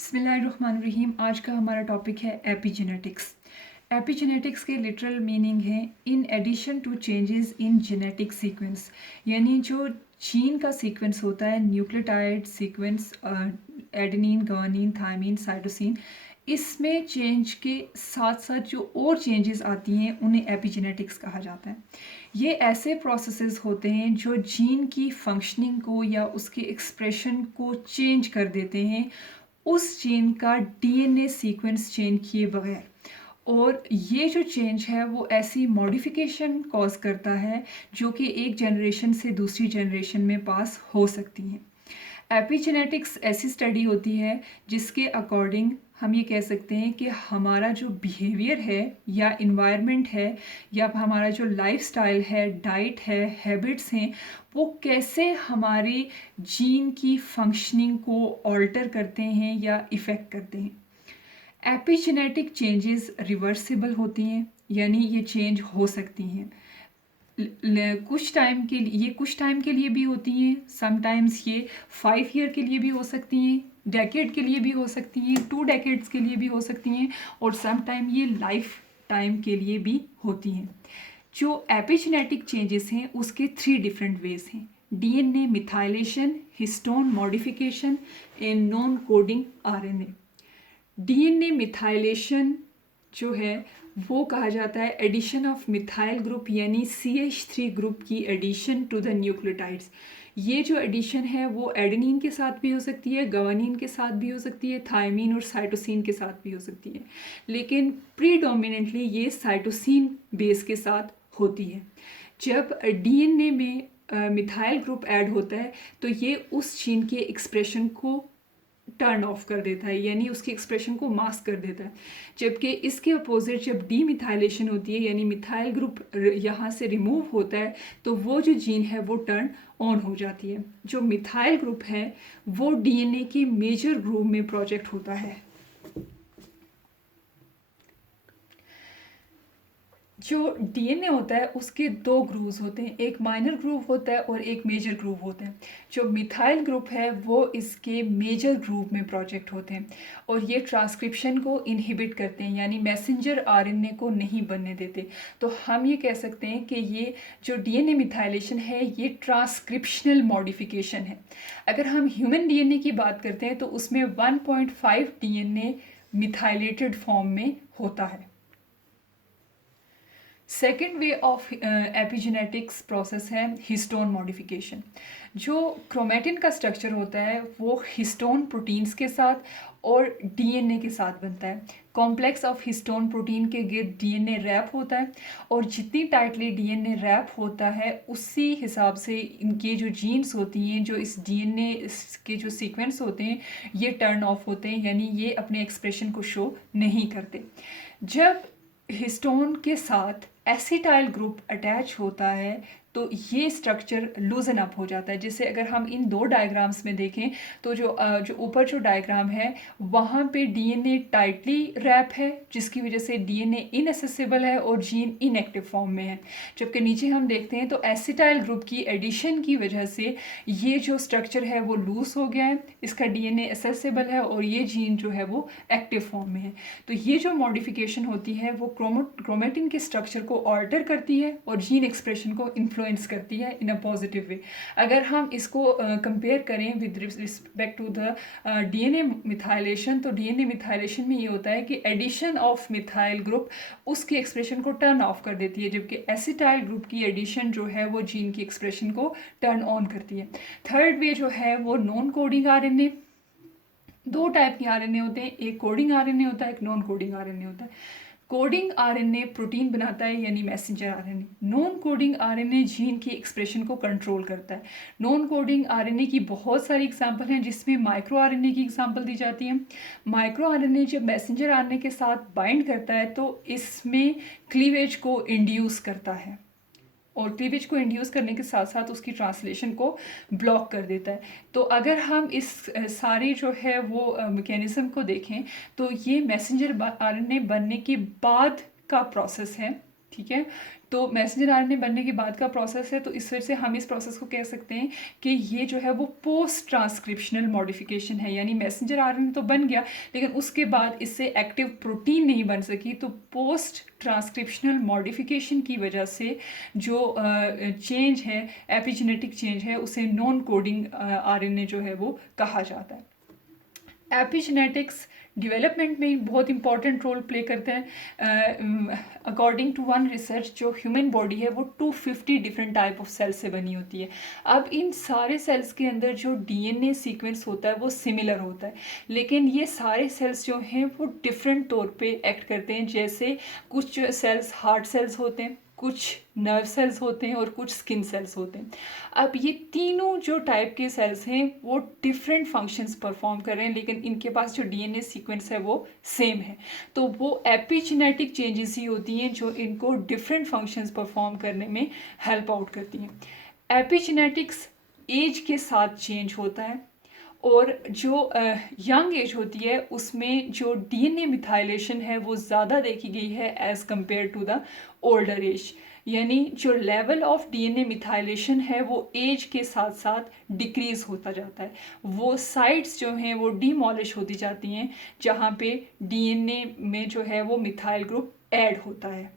बिस्मिल्लाहिर्रहमानिर्रहीम। आज का हमारा टॉपिक है एपिजेनेटिक्स। एपिजेनेटिक्स के लिटरल मीनिंग है in addition to changes in genetic sequence, यानी जो जीन का सीक्वेंस होता है, nucleotide sequence, adenine, guanine, thymine, cytosine, इसमें चेंज के साथ साथ जो और चेंजेस आती हैं उन्हें एपिजेनेटिक्स कहा जाता है। ये ऐसे प्रोसेसेस होते हैं जो जीन की फंक्शनिंग को या उसके एक्सप्रेशन को चेंज कर देते हैं उस जीन का डीएनए सीक्वेंस चेंज किए बगैर। और ये जो चेंज है वो ऐसी मॉडिफिकेशन कॉज करता है जो कि एक जनरेशन से दूसरी जनरेशन में पास हो सकती हैं। एपिजेनेटिक्स ऐसी स्टडी होती है जिसके अकॉर्डिंग हम ये कह सकते हैं कि हमारा जो बिहेवियर है या इन्वायरमेंट है या हमारा जो लाइफस्टाइल है, डाइट है, हैबिट्स हैं, वो कैसे हमारी जीन की फंक्शनिंग को ऑल्टर करते हैं या इफ़ेक्ट करते हैं। एपिजेनेटिक चेंजेस रिवर्सिबल होती हैं, यानी ये चेंज हो सकती हैं। कुछ टाइम के लिए, ये कुछ टाइम के लिए भी होती हैं, समटाइम्स ये 5 ईयर के लिए भी हो सकती हैं, डेकेड के लिए भी हो सकती हैं, 2 डेकेड्स के लिए भी हो सकती हैं, और समटाइम ये लाइफ टाइम के लिए भी होती हैं। जो एपिजेनेटिक चेंजेस हैं उसके 3 डिफरेंट वेज हैं: DNA methylation, histone modification and non coding RNA. DNA methylation जो है वो कहा जाता है एडिशन ऑफ मिथाइल ग्रुप, यानी CH3 ग्रुप की एडिशन टू द न्यूक्लियोटाइड्स। ये जो एडिशन है वो एडेनिन के साथ भी हो सकती है, गुआनिन के साथ भी हो सकती है, थायमिन और साइटोसिन के साथ भी हो सकती है, लेकिन प्रीडोमिनेंटली ये साइटोसिन बेस के साथ होती है। जब डीएनए में मिथाइल ग्रुप ऐड होता है तो ये उस जीन के एक्सप्रेशन को टर्न ऑफ कर देता है, यानी उसकी एक्सप्रेशन को मास्क कर देता है। जबकि इसके अपोजिट जब डीमिथाइलेशन होती है, यानी मिथाइल ग्रुप यहाँ से रिमूव होता है, तो वो जो जीन है वो टर्न ऑन हो जाती है। जो मिथाइल ग्रुप है वो डीएनए के मेजर ग्रुप में प्रोजेक्ट होता है। जो डीएनए होता है उसके 2 ग्रूव्स होते हैं, एक माइनर ग्रूव होता है और एक मेजर ग्रूव होता है। जो मिथाइल ग्रुप है वो इसके मेजर ग्रूव में प्रोजेक्ट होते हैं और ये ट्रांसक्रिप्शन को इनहिबिट करते हैं, यानी मैसेंजर आरएनए को नहीं बनने देते। तो हम ये कह सकते हैं कि ये जो डीएनए मिथाइलेशन है ये ट्रांसक्रिप्शनल मॉडिफिकेशन है। अगर हम ह्यूमन डीएनए की बात करते हैं तो उसमें 1.5 डीएनए मिथाइलेटेड फॉर्म में होता है। Second way of epigenetics process है हिस्टोन मॉडिफिकेशन। जो क्रोमेटिन का स्ट्रक्चर होता है वो हिस्टोन प्रोटीन्स के साथ और डीएनए के साथ बनता है। कॉम्प्लेक्स ऑफ हिस्टोन प्रोटीन के गिर्द डीएनए रैप होता है और जितनी टाइटली डीएनए रैप होता है उसी हिसाब से इनके जो जीन्स होती हैं, जो इस डीएनए के जो सीक्वेंस होते हैं, ये टर्न ऑफ होते हैं, यानी ये अपने एक्सप्रेशन को शो नहीं करते। जब हिस्टोन के साथ एसिटाइल ग्रुप अटैच होता है तो ये स्ट्रक्चर लूजन अप हो जाता है। जैसे अगर हम इन 2 डायग्राम्स में देखें तो जो ऊपर जो डायग्राम है वहाँ पे डीएनए टाइटली रैप है जिसकी वजह से डीएनए इनएसेसिबल है और जीन इनएक्टिव फॉर्म में है। जबकि नीचे हम देखते हैं तो एसिटाइल ग्रुप की एडिशन की वजह से ये जो स्ट्रक्चर है वो लूज हो गया है, इसका डीएनए एसेसिबल है और ये जीन जो है वो एक्टिव फॉर्म में है। तो ये जो मॉडिफिकेशन होती है वो क्रोमेटिन के स्ट्रक्चर को ऑल्टर करती है और जीन एक्सप्रेशन को इन्फ्लुएंस करती है इन अ पॉजिटिव वे। अगर हम इसको कंपेयर करें with respect to the DNA methylation, तो डीएनए मिथाइलेशन में ये होता है कि एडिशन ऑफ मिथाइल ग्रुप उसकी एक्सप्रेशन को टर्न ऑफ कर देती है, जबकि एसिटाइल ग्रुप की एडिशन जो है वो जीन की एक्सप्रेशन को टर्न ऑन करती है। थर्ड वे जो है वो नॉन कोडिंग आरएनए। 2 टाइप के आरएनए होते हैं, एक कोडिंग आरएनए होता है, एक नॉन कोडिंग आरएनए होता है। कोडिंग आरएनए प्रोटीन बनाता है, यानी messenger RNA. Non coding RNA gene की एक्सप्रेशन को कंट्रोल करता है। नॉन कोडिंग आरएनए की बहुत सारी एग्जांपल हैं जिसमें माइक्रो आरएनए की एग्जांपल दी जाती है। माइक्रो आरएनए जब मैसेंजर आरएनए के साथ बाइंड करता है तो इसमें क्लीवेज को इंड्यूस करता है और क्लीवेज को इंड्यूस करने के साथ साथ उसकी ट्रांसलेशन को ब्लॉक कर देता है। तो अगर हम इस सारे जो है वो मैकेनिज्म को देखें तो ये मैसेंजर आरएनए बनने के बाद का प्रोसेस है। ठीक है। तो मैसेंजर आरएनए बनने के बाद का प्रोसेस है, तो इस वजह से हम इस प्रोसेस को कह सकते हैं कि ये जो है वो पोस्ट ट्रांसक्रिप्शनल मॉडिफिकेशन है, यानी मैसेंजर आरएनए तो बन गया लेकिन उसके बाद इससे एक्टिव प्रोटीन नहीं बन सकी, तो पोस्ट ट्रांसक्रिप्शनल मॉडिफिकेशन की वजह से जो चेंज है, एपिजेनेटिक चेंज है, उसे नॉन कोडिंग आरएनए जो है वो कहा जाता है। एपिजेनेटिक्स डेवलपमेंट में बहुत इंपॉर्टेंट रोल प्ले करते हैं। अकॉर्डिंग टू वन रिसर्च, जो ह्यूमन बॉडी है वो 250 डिफरेंट टाइप ऑफ सेल्स से बनी होती है। अब इन सारे सेल्स के अंदर जो डीएनए सीक्वेंस होता है वो सिमिलर होता है, लेकिन ये सारे सेल्स जो हैं वो डिफरेंट तौर पे एक्ट करते हैं। जैसे कुछ सेल्स हार्ट सेल्स होते हैं, कुछ नर्व सेल्स होते हैं और कुछ स्किन सेल्स होते हैं। अब ये तीनों जो टाइप के सेल्स हैं वो डिफरेंट फंक्शंस परफॉर्म कर रहे हैं, लेकिन इनके पास जो डीएनए सीक्वेंस है वो सेम है। तो वो एपिजेनेटिक चेंजेस ही होती हैं जो इनको डिफरेंट फंक्शंस परफॉर्म करने में हेल्प आउट करती हैं। एपिजेनेटिक्स एज के साथ चेंज होता है, और जो यंग एज होती है उसमें जो डीएनए मिथाइलेशन है वो ज़्यादा देखी गई है as compared to the older age. यानी जो लेवल ऑफ डीएनए मिथाइलेशन है वो एज के साथ साथ डिक्रीज होता जाता है। वो साइट्स जो हैं वो डीमोलिश होती जाती हैं जहाँ पे डीएनए में जो है वो मिथाइल ग्रुप ऐड होता है।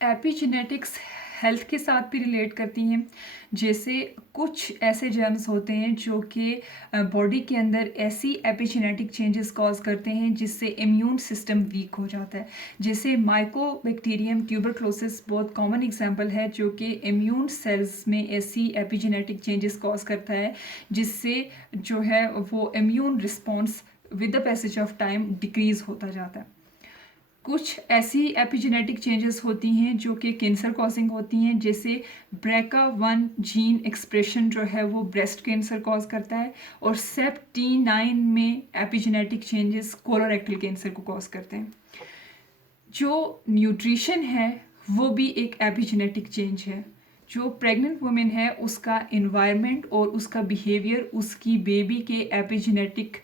एपिजेनेटिक्स हेल्थ के साथ भी रिलेट करती हैं। जैसे कुछ ऐसे जर्म्स होते हैं जो कि बॉडी के अंदर ऐसी एपिजेनेटिक चेंजेस कॉज करते हैं जिससे इम्यून सिस्टम वीक हो जाता है। जैसे माइकोबैक्टीरियम ट्यूबरक्लोसिस बहुत कॉमन एग्जांपल है जो कि इम्यून सेल्स में ऐसी एपिजेनेटिक चेंजेस कॉज करता है जिससे जो है वो immune response with the passage of time decrease होता जाता है। कुछ ऐसी एपिजेनेटिक चेंजेस होती हैं जो कि कैंसर कॉजिंग होती हैं, जैसे BRCA1 जीन एक्सप्रेशन जो है वो ब्रेस्ट कैंसर कॉज करता है, और SEPT9 में एपिजेनेटिक चेंजेस कोलोरेक्टल कैंसर को कॉज करते हैं। जो न्यूट्रिशन है वो भी एक एपिजेनेटिक चेंज है। जो प्रेग्नेंट वुमेन है उसका इन्वायरमेंट और उसका बिहेवियर उसकी बेबी के एपिजेनेटिक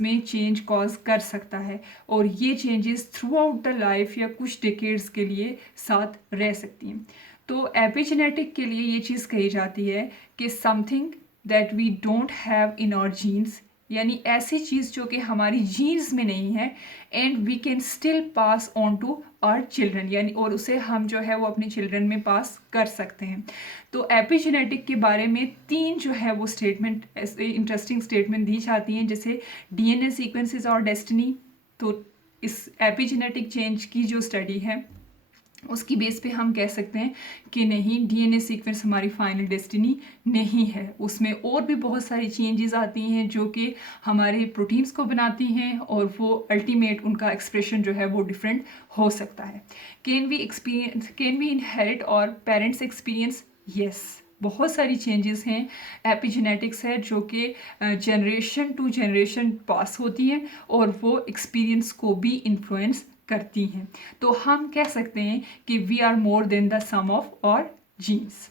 में चेंज कॉज कर सकता है, और ये changes through out the life या कुछ डिकेड्स के लिए साथ रह सकती हैं। तो एपिजेनेटिक के लिए ये चीज़ कही जाती है कि something that we don't have in our genes, यानी ऐसी चीज़ जो कि हमारी जीन्स में नहीं है, and we can still pass on to our children, यानी और उसे हम जो है वो अपने चिल्ड्रन में पास कर सकते हैं। तो एपिजेनेटिक के बारे में 3 जो है वो स्टेटमेंट, ऐसे इंटरेस्टिंग स्टेटमेंट दी जाती हैं, जैसे DNA sequence is our destiny. तो इस एपिजेनेटिक चेंज की जो स्टडी है उसकी बेस पे हम कह सकते हैं कि नहीं, डीएनए सीक्वेंस हमारी फाइनल डेस्टिनी नहीं है। उसमें और भी बहुत सारी चेंजेस आती हैं जो कि हमारे प्रोटीन्स को बनाती हैं, और वो अल्टीमेट उनका एक्सप्रेशन जो है वो डिफरेंट हो सकता है। कैन वी इनहेरिट और पेरेंट्स एक्सपीरियंस? यस, बहुत सारी चेंजेस हैं, एपिजेनेटिक्स है जो कि जनरेशन टू जनरेशन पास होती हैं और वो एक्सपीरियंस को भी इन्फ्लुएंस करती हैं। तो हम कह सकते हैं कि we are more than the sum of our jeans.